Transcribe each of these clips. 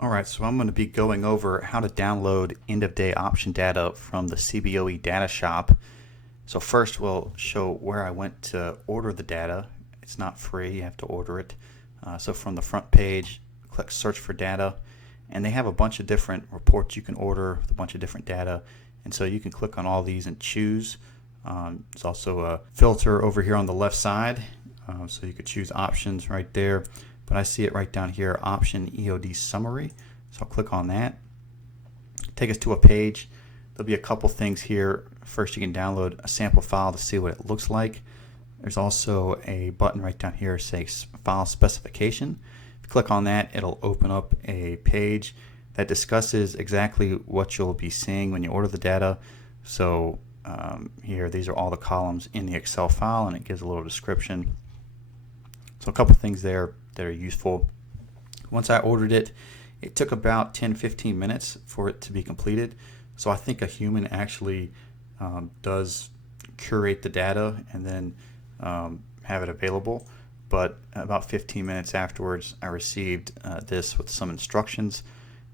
Alright, so I'm going to be going over how to download end-of-day option data from the CBOE Datashop. So first we'll show where I went to order the data. It's not free, you have to order it. So from the front page, click search for data, and they have a bunch of different reports you can order with a bunch of different data, and so you can click on all these and choose. There's also a filter over here on the left side, so you could choose options right there. But I see it right down here, option EOD summary. So I'll click on that. Take us to a page. There'll be a couple things here. First, you can download a sample file to see what it looks like. There's also a button right down here saying file specification. If you click on that, it'll open up a page that discusses exactly what you'll be seeing when you order the data. So here, these are all the columns in the Excel file, and it gives a little description. So a couple things there that are useful. Once I ordered it, it took about 10-15 minutes for it to be completed. So I think a human actually does curate the data and then have it available. But about 15 minutes afterwards, I received this with some instructions.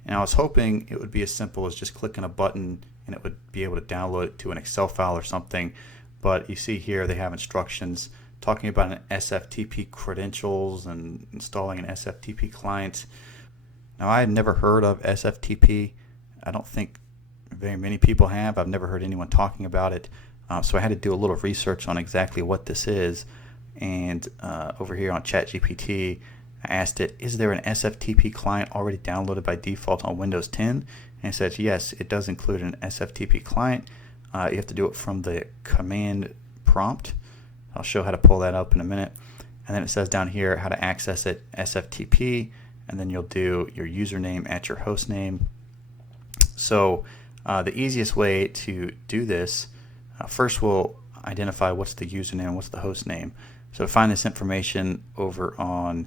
And I was hoping it would be as simple as just clicking a button and it would be able to download it to an Excel file or something. But you see here they have instructions talking about an SFTP credentials and installing an SFTP client. Now, I had never heard of SFTP. I don't think very many people have. I've never heard anyone talking about it. So I had to do a little research on exactly what this is. And over here on ChatGPT, I asked it, is there an SFTP client already downloaded by default on Windows 10? And it says, yes, it does include an SFTP client. You have to do it from the command prompt. I'll show how to pull that up in a minute. And then it says down here how to access it, SFTP, and then you'll do your username at your host name. So the easiest way to do this, first we'll identify what's the username and what's the host name. So to find this information over on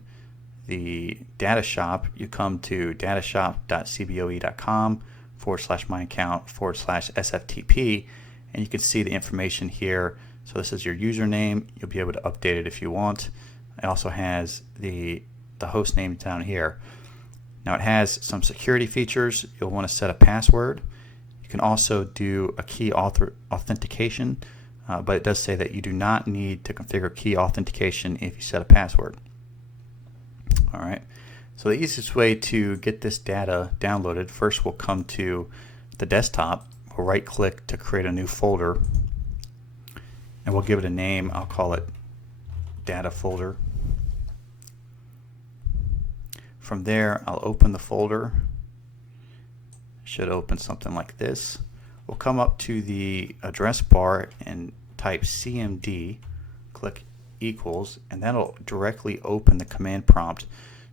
the Datashop, you come to datashop.cboe.com/myaccount/SFTP, and you can see the information here. So this is your username. You'll be able to update it if you want. It also has the host name down here. Now it has some security features. You'll want to set a password. You can also do a key authentication, but it does say that you do not need to configure key authentication if you set a password. All right. So the easiest way to get this data downloaded, first we'll come to the desktop. We'll right-click to create a new folder, and we'll give it a name. I'll call it data folder. From there, I'll open the folder. Should open something like this. We'll come up to the address bar and type CMD, click equals, and that'll directly open the command prompt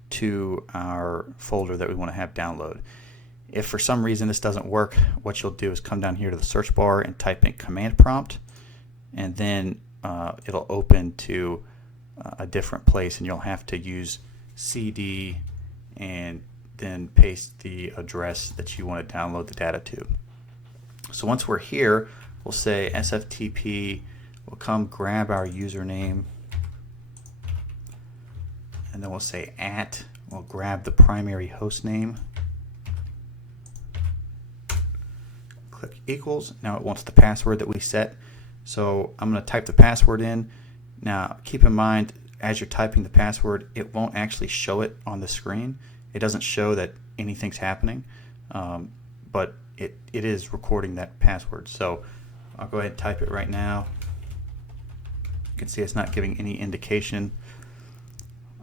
to our folder that we want to have download. If for some reason this doesn't work, what you'll do is come down here to the search bar and type in command prompt, and then it'll open to a different place, and you'll have to use CD and then paste the address that you want to download the data to. So once we're here, we'll say SFTP, we'll come grab our username, and then we'll say we'll grab the primary host name, click equals. Now it wants the password that we set. So I'm going to type the password in. Now keep in mind, as you're typing the password, it won't actually show it on the screen. It doesn't show that anything's happening, but it is recording that password. So I'll go ahead and type it right now. You can see it's not giving any indication.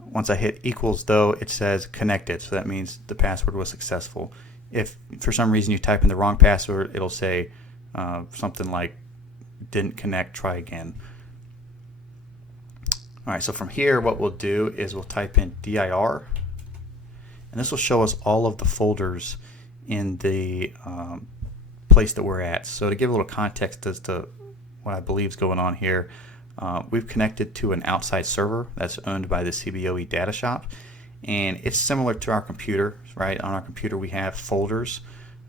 Once I hit equals though, it says connected, so that means the password was successful. If for some reason you type in the wrong password, it'll say something like didn't connect, try again. Alright, so from here what we'll do is we'll type in dir, and this will show us all of the folders in the place that we're at. So to give a little context as to what I believe is going on here, we've connected to an outside server that's owned by the CBOE Datashop, and it's similar to our computer, right? On our computer we have folders.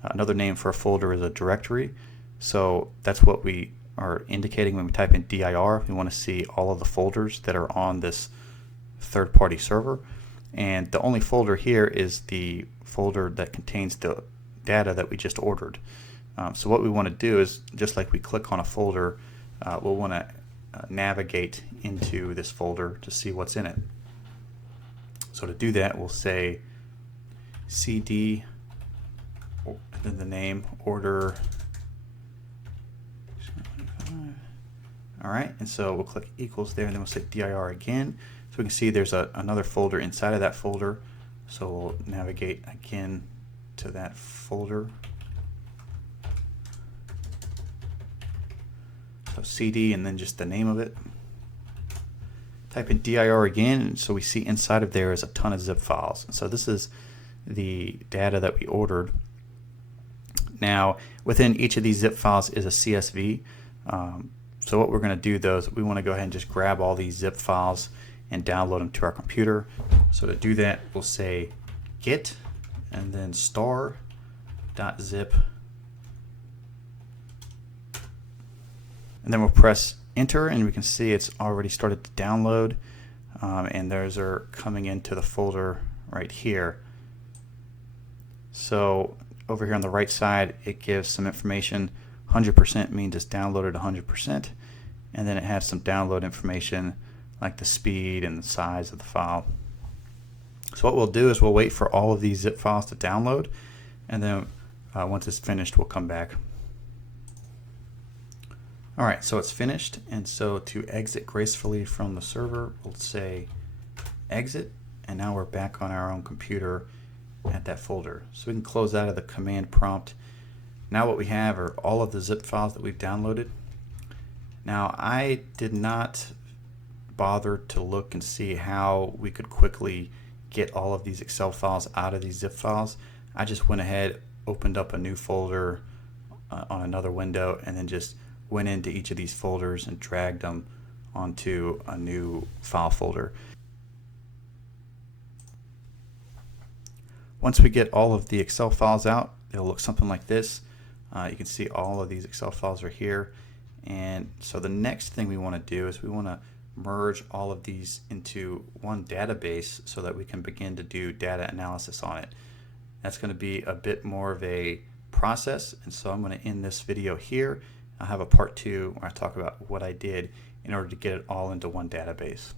Another name for a folder is a directory. So that's what we are indicating when we type in dir. We want to see all of the folders that are on this third-party server. And the only folder here is the folder that contains the data that we just ordered. So what we want to do is, just like we click on a folder, we'll want to navigate into this folder to see what's in it. So to do that, we'll say cd, and then the name, order. Alright, and so we'll click equals there, and then we'll say dir again. So we can see there's another folder inside of that folder. So we'll navigate again to that folder. So cd and then just the name of it. Type in dir again, and so we see inside of there is a ton of zip files. So this is the data that we ordered. Now within each of these zip files is a CSV. So what we're going to do though is we want to go ahead and just grab all these zip files and download them to our computer. So to do that, we'll say git and then star.zip, and then we'll press enter, and we can see it's already started to download, and those are coming into the folder right here. So over here on the right side, it gives some information. 100% means it's downloaded 100%, and then it has some download information like the speed and the size of the file. So what we'll do is we'll wait for all of these zip files to download, and then once it's finished, we'll come back. Alright, so it's finished, and so to exit gracefully from the server, we'll say exit, and now we're back on our own computer at that folder. So we can close out of the command prompt. Now what we have are all of the zip files that we've downloaded. Now I did not bother to look and see how we could quickly get all of these Excel files out of these zip files. I just went ahead, opened up a new folder on another window, and then just went into each of these folders and dragged them onto a new file folder. Once we get all of the Excel files out, it'll look something like this. You can see all of these Excel files are here, and so the next thing we want to do is we want to merge all of these into one database so that we can begin to do data analysis on it. That's going to be a bit more of a process, and so I'm going to end this video here. I'll have a part 2 where I talk about what I did in order to get it all into one database.